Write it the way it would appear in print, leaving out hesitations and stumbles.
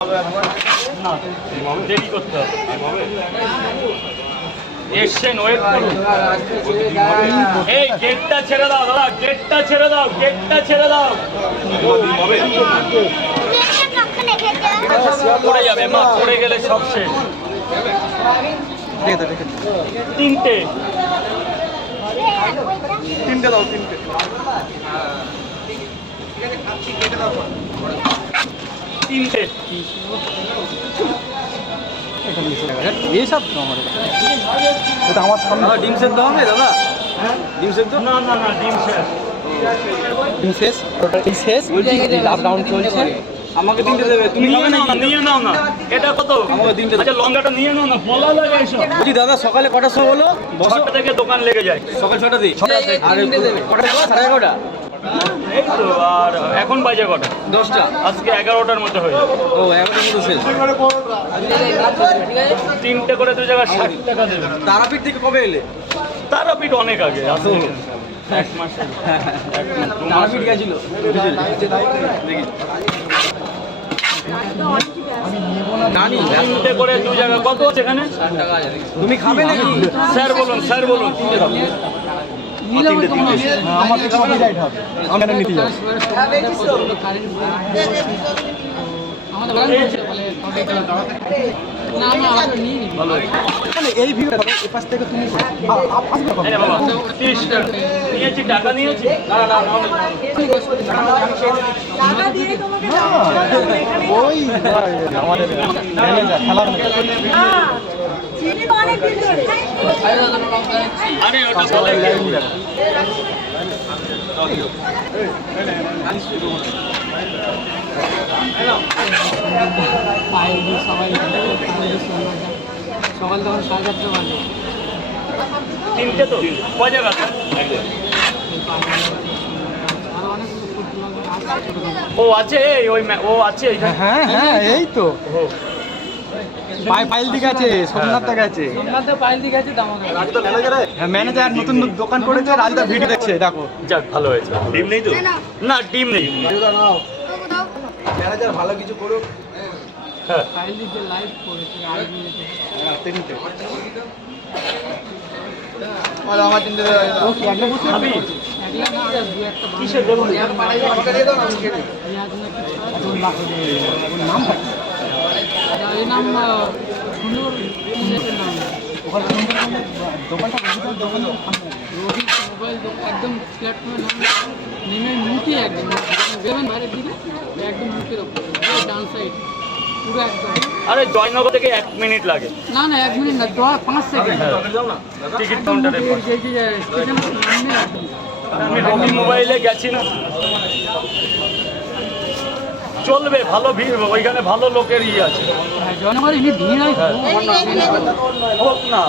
না দেরি করতে হবে এসছেন ওয়েট করুন এই গেটটা ছেড়ে দাও দাদা গেটটা ছেড়ে দাও গেটটা ছেড়ে দাও পড়ে যাবে মা পড়ে গেলে সব শেষ তিনটে তিনটে দাও তিনটে তিনটে এইসব তো আমার এটা আমার সামনে ডিম সেদ্ধ হবে দাদা ডিম সেদ্ধ না না না ডিম শেষ ডিম শেষ টোটালি শেষ লাভ রাউন্ড চলছে আমাকে তিনটে দেবে তুমি নিয়ে নাও না এটা কত আমাকে তিনটে আচ্ছা লঙ্কাটা নিয়ে নাও না বলা লাগে এসব বলছি দাদা সকালে কটার সময় হলো 6টা থেকে দোকান লেগে যায় সকাল 6টা দিই আর কটা সাড়ে 11টা এই তো আর এখন বাজে কটা 10টা আজকে 11টার মধ্যে হয়ে যাবে ও 11টার মতো শেষ তিনটে করে দু জায়গায় 60 টাকা দেবে তারাপীঠ থেকে কবে এলে তারাপীঠ অনেক আগে আসলে এক মাস তারাপীঠ গেছিল দেখি নানি তিনটে করে দু জায়গা কত আছে এখানে তুমি খাবে নাকি স্যার বলুন তিনটে দাও আমার থেকে আমার রাইট হবে আমি এটা নিতে যাবো এই ভিড় এই পাশ থেকে তুমি এই নে বাবা 30 টাকা নিয়েছি টাকা নিয়েছি না না না ওই আমাদের ম্যানেজার খেলার আরে ওটা বলে সকাল তখন 7:30 বাজে তিনটে তো কয় জায়গা ও আছে ওই ও আছে হ্যাঁ হ্যাঁ এই তো ফাইল দিকে আছে সোমনাথ দা গেছে সোমনাথে পাইল দিকে আছে হ্যাঁ ম্যানেজার নতুন দোকান করেছে রাজদা ভিডিও দেখছে দেখো যাক ভালো হয়েছে ডিম নেই তো না ডিম নেই ম্যানেজার ভালো কিছু করুক হ্যাঁ পাইল দিকে লাইভ করেছে তিনটে আমার তিনটে খাবি একলা না দু একটা কিসের দেবো নাম এই নাম সুন্দর নাম দোকানটা রোহিত মোবাইল একদম প্ল্যাটফর্মের নাম নেমে মুখে একদম বেরোবেন বাইরের দিকে একদম মুখের ওপর ডান সাইড পুরো একদম আরে জয়নগর থেকে 1 মিনিট লাগে না না 1 মিনিট না 5 সেকেন্ড টিকিট কাউন্টারে স্টেশন নামবে একদম আমি রবি মোবাইলে গেছি না চলবে ভালো ভিড় ওইখানে ভালো লোকের আছে জনগণ এমনি ভিড় হয় হোক না